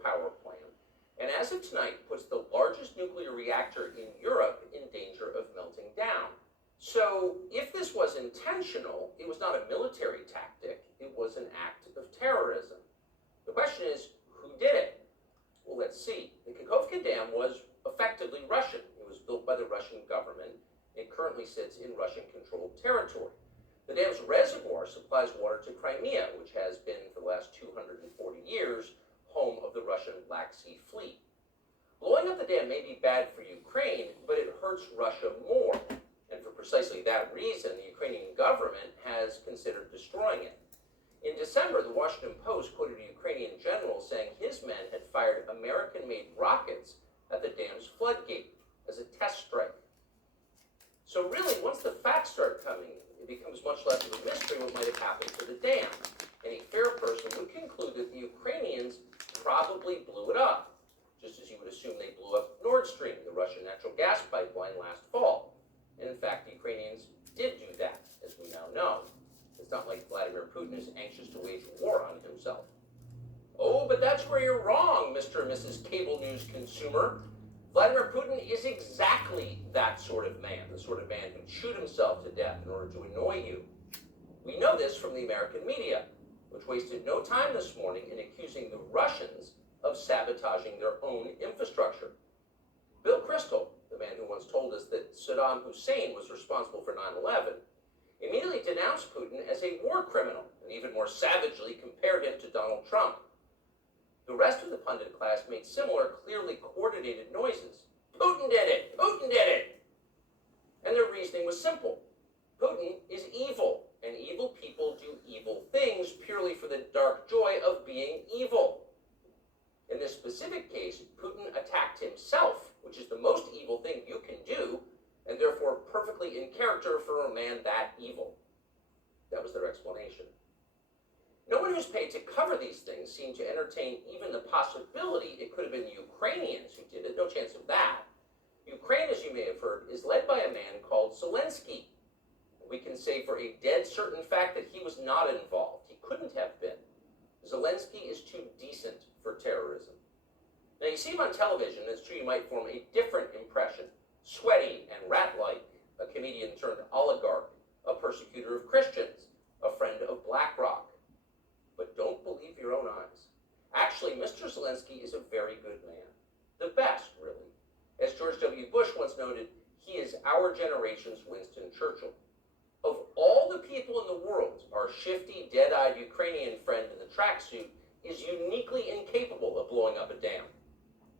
hydropower plant, and as of tonight puts the largest nuclear reactor in Europe in danger of melting down. So if this was intentional, it was not a military tactic, it was an act of terrorism. The question is, who did it? Well, let's see. The Kakhovka Dam was effectively Russian. It was built by the Russian government. It currently sits in Russian-controlled territory. The dam's reservoir supplies water to Crimea, which has been, for the last 240 years, home of the Russian Black Sea Fleet. Blowing up the dam may be bad for Ukraine, but it hurts Russia more. And for precisely that reason, the Ukrainian government has considered destroying it. In December, the Washington Post quoted a Ukrainian general saying his men had fired American-made rockets at the dam's floodgate as a test strike. So really, once the facts start coming, it becomes much less of a mystery what might have happened to the dam. Any fair person would conclude that the Ukrainians probably blew it up, just as you would assume they blew up Nord Stream, the Russian natural gas pipeline, last fall. And in fact, the Ukrainians did do that, as we now know. It's not like Vladimir Putin is anxious to wage war on himself. Oh, but that's where you're wrong, Mr. and Mrs. Cable News consumer. Vladimir Putin is exactly that sort of man, the sort of man who'd shoot himself to death in order to annoy you. We know this from the American media, which wasted no time this morning in accusing the Russians of sabotaging their own infrastructure. Bill Kristol, the man who once told us that Saddam Hussein was responsible for 9/11, immediately denounced Putin as a war criminal and even more savagely compared him to Donald Trump. The rest of the pundit class made similar, clearly coordinated noises. Putin did it! Putin did it! And their reasoning was simple. Putin is evil, and evil people do evil things purely for the dark joy of being evil. In this specific case, Putin attacked himself, which is the most evil thing you can do, and therefore perfectly in character for a man that evil. That was their explanation. No one who's paid to cover these things seemed to entertain even the possibility it could have been the Ukrainians who did it. No chance of that. Ukraine, as you may have heard, is led by a man called Zelensky. We can say for a dead certain fact that he was not involved. He couldn't have been. Zelensky is too decent for terrorism. Now, you see him on television, and it's true you might form a different impression. Sweaty and rat-like, a comedian turned oligarch, a persecutor of Christians, a friend of BlackRock. But don't believe your own eyes. Actually, Mr. Zelensky is a very good man. The best, really. As George W. Bush once noted, he is our generation's Winston Churchill. Of all the people in the world, our shifty, dead-eyed Ukrainian friend in the tracksuit is uniquely incapable of blowing up a dam.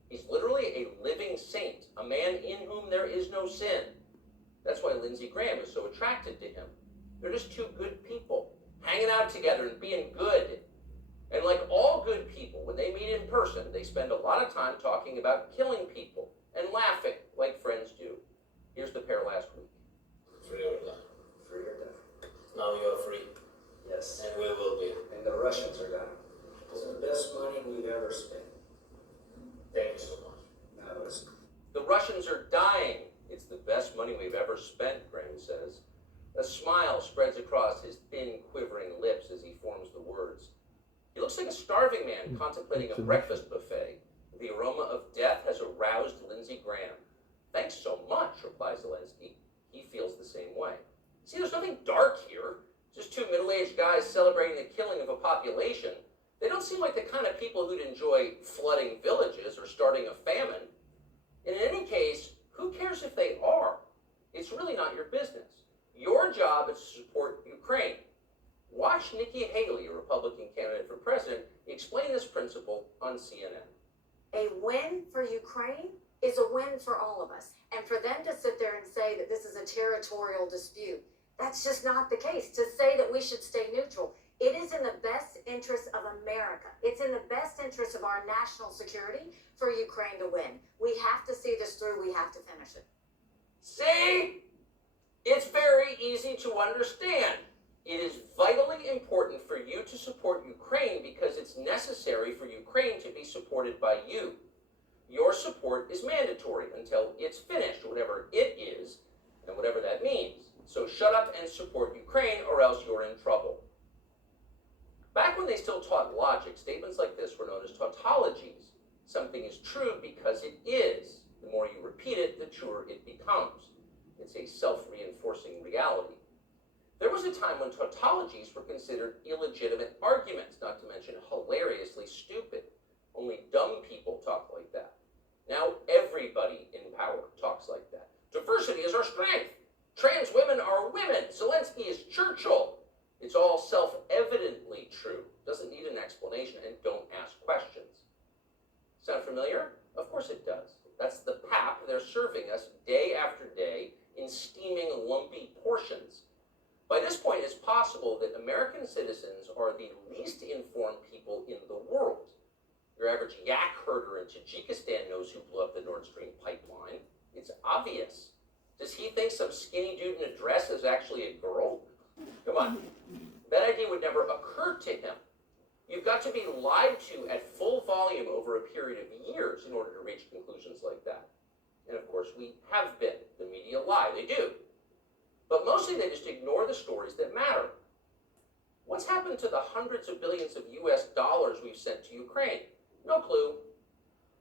He's literally a living saint, a man in whom there is no sin. That's why Lindsey Graham is so attracted to him. They're just two good people, hanging out together and being good. And like all good people, when they meet in person, they spend a lot of time talking about killing people and laughing like friends do. Here's the pair last week. Free or die. Free or die. Now you are free. Yes. And we will be. And the Russians are done. It's the best money we've ever spent. Thank you so much. Now listen. The Russians are dying. It's the best money we've ever spent, Graham says. A smile spreads across his thin, quivering lips as he forms the words. He looks like a starving man contemplating a breakfast buffet. The aroma of death has aroused Lindsey Graham. Thanks so much, replies Zelensky. He feels the same way. See, there's nothing dark here. Just two middle-aged guys celebrating the killing of a population. They don't seem like the kind of people who'd enjoy flooding villages or starting a famine. And in any case, who cares if they are? It's really not your business. Your job is to support Ukraine. Watch Nikki Haley, a Republican candidate for president, explain this principle on CNN. A win for Ukraine is a win for all of us. And for them to sit there and say that this is a territorial dispute, that's just not the case. To say that we should stay neutral, it is in the best interest of America. It's in the best interest of our national security for Ukraine to win. We have to see this through. We have to finish it. See? It's very easy to understand. It is vitally important for you to support Ukraine because it's necessary for Ukraine to be supported by you. Your support is mandatory until it's finished, whatever it is, and whatever that means. So shut up and support Ukraine, or else you're in trouble. Back when they still taught logic, statements like this were known as tautologies. Something is true because it is. The more you repeat it, the truer it becomes. It's a self-reinforcing reality. There was a time when tautologies were considered illegitimate arguments, not to mention hilariously stupid. Only dumb people talk like that. Now everybody in power talks like that. Diversity is our strength. Trans women are women. Zelensky is Churchill. It's all self-evidently true. Doesn't need an explanation, and don't ask questions. Sound familiar? Of course it does. That's the pap they're serving us day after day in steaming, lumpy portions. By this point, it's possible that American citizens are the least informed people in the world. Your average yak herder in Tajikistan knows who blew up the Nord Stream pipeline. It's obvious. Does he think some skinny dude in a dress is actually a girl? Come on. That idea would never occur to him. You've got to be lied to at full volume over a period of years in order to reach conclusions like that. And of course, we have been. The media lie. They do. But mostly they just ignore the stories that matter. What's happened to the hundreds of billions of US dollars we've sent to Ukraine? No clue.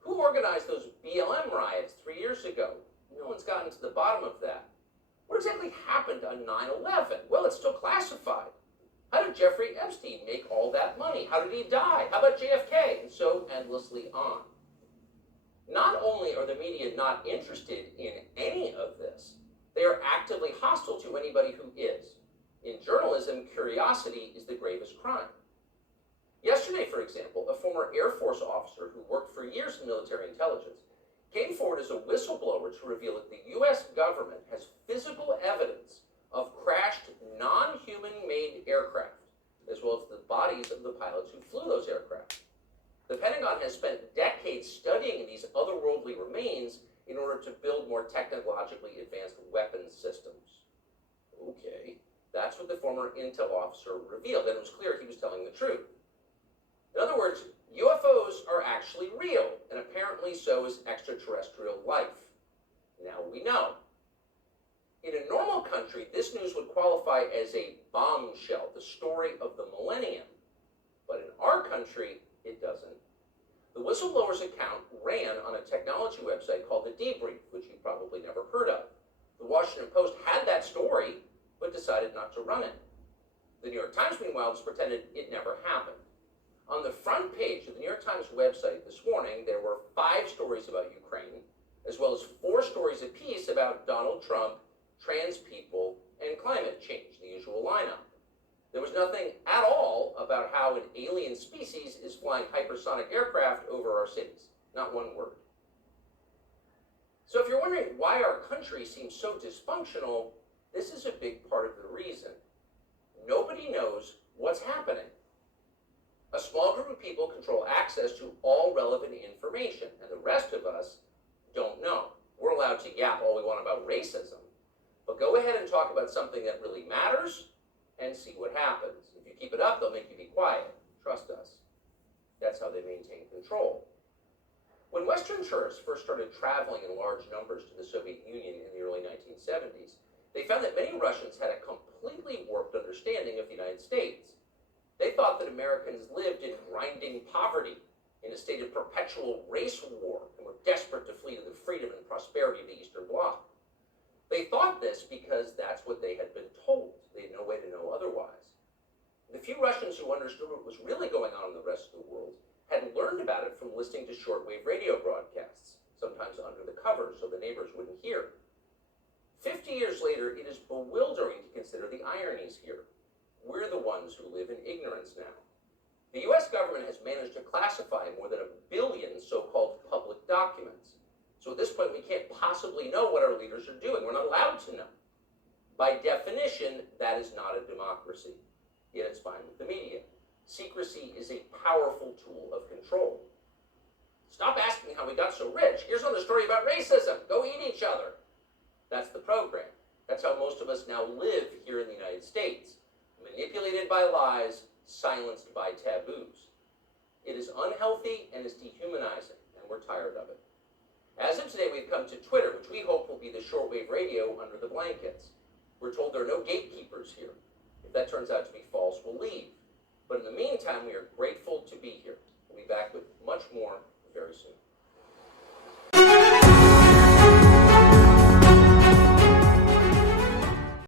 Who organized those BLM riots 3 years ago? No one's gotten to the bottom of that. What exactly happened on 9/11? Well, it's still classified. How did Jeffrey Epstein make all that money? How did he die? How about JFK? And so endlessly on. Not only are the media not interested in any of this, they are actively hostile to anybody who is. In journalism, curiosity is the gravest crime. Yesterday, for example, a former Air Force officer who worked for years in military intelligence came forward as a whistleblower to reveal that the U.S. government has physical evidence of crashed non-human-made aircraft, as well as the bodies of the pilots who flew those aircraft. The Pentagon has spent decades studying these otherworldly remains in order to build more technologically advanced weapons systems. Okay, that's what the former intel officer revealed, and it was clear he was telling the truth. In other words, UFOs are actually real, and apparently so is extraterrestrial life. Now we know. In a normal country, this news would qualify as a bombshell, the story of the millennium. But in our country, it doesn't. The whistleblower's account ran on a technology website called The Debrief, which you probably never heard of. The Washington Post had that story, but decided not to run it. The New York Times, meanwhile, just pretended it never happened. On the front page of the New York Times website this morning, there were 5 stories about Ukraine, as well as 4 stories apiece about Donald Trump, trans people, and climate change, the usual lineup. There was nothing at all about how an alien species is flying hypersonic aircraft over our cities. Not one word. So if you're wondering why our country seems so dysfunctional, this is a big part of the reason. Nobody knows what's happening. A small group of people control access to all relevant information, and the rest of us don't know. We're allowed to yap all we want about racism, but go ahead and talk about something that really matters and see what happens. If you keep it up, they'll make you be quiet. Trust us. That's how they maintain control. When Western tourists first started traveling in large numbers to the Soviet Union in the early 1970s, they found that many Russians had a completely warped understanding of the United States. They thought that Americans lived in grinding poverty, in a state of perpetual race war, and were desperate to flee to the freedom and prosperity of the Eastern Bloc. They thought this because that's what they had been told. They had no way to know otherwise. The few Russians who understood what was really going on in the rest of the world had learned about it from listening to shortwave radio broadcasts, sometimes under the covers so the neighbors wouldn't hear. 50 years later, it is bewildering to consider the ironies here. We're the ones who live in ignorance now. The US government has managed to classify more than 1 billion so-called public documents. So at this point, we can't possibly know what our leaders are doing. We're not allowed to know. By definition, that is not a democracy. Yet it's fine with the media. Secrecy is a powerful tool of control. Stop asking how we got so rich. Here's another story about racism. Go eat each other. That's the program. That's how most of us now live here in the United States. Manipulated by lies, silenced by taboos. It is unhealthy and is dehumanizing, and we're tired of it. As of today, we've come to Twitter, which we hope will be the shortwave radio under the blankets. We're told there are no gatekeepers here. If that turns out to be false, we'll leave. But in the meantime, we are grateful to be here.